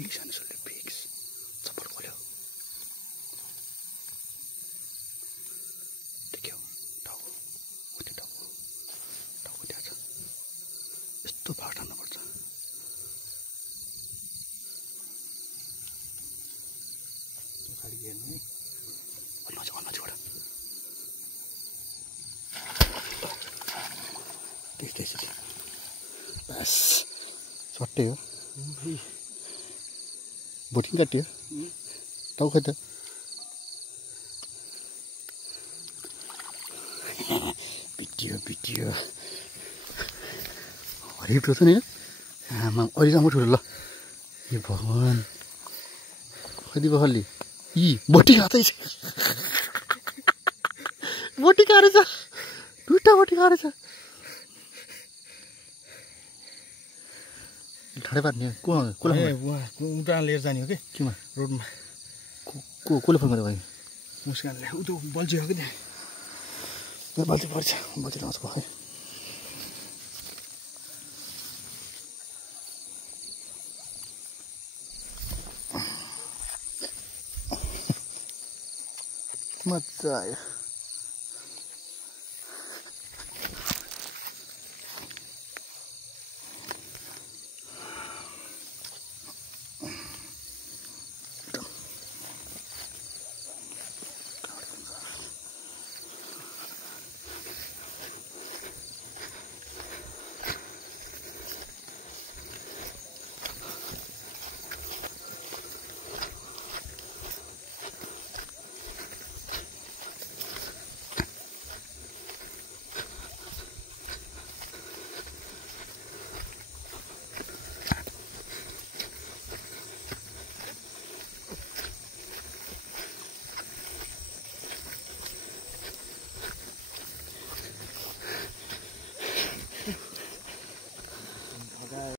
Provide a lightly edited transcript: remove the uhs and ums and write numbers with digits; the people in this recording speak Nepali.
फिक्स हान्नु फिक्स चप्पल खोल्यो देख्यो टाउको उति टाउको त्यहाँ छ यस्तो फास्ट हान्नुपर्छ गाडी हेर्नु है नजिकबाट त्यही बस सट्टै हो बोटिङ काट्यो टाउको त पिटियो हरिप्रो छ नि आमा अहिले राम्रो ठुलो ल ए भगवान् कति बखल्ली यी बोटी खाँदैछ बोटी खाँदैछ दुईटा बोटी खाँदैछ ठाडै पार्ने उता लिएर जाने हो कि केमा रोडमा कसले फोन गरेको भाइ मुस्कानले ऊ त्यो बल्छी हो कि त्यहाँ बल्छी पर्छ बल्छी लाउँछ भाइ मजा आयो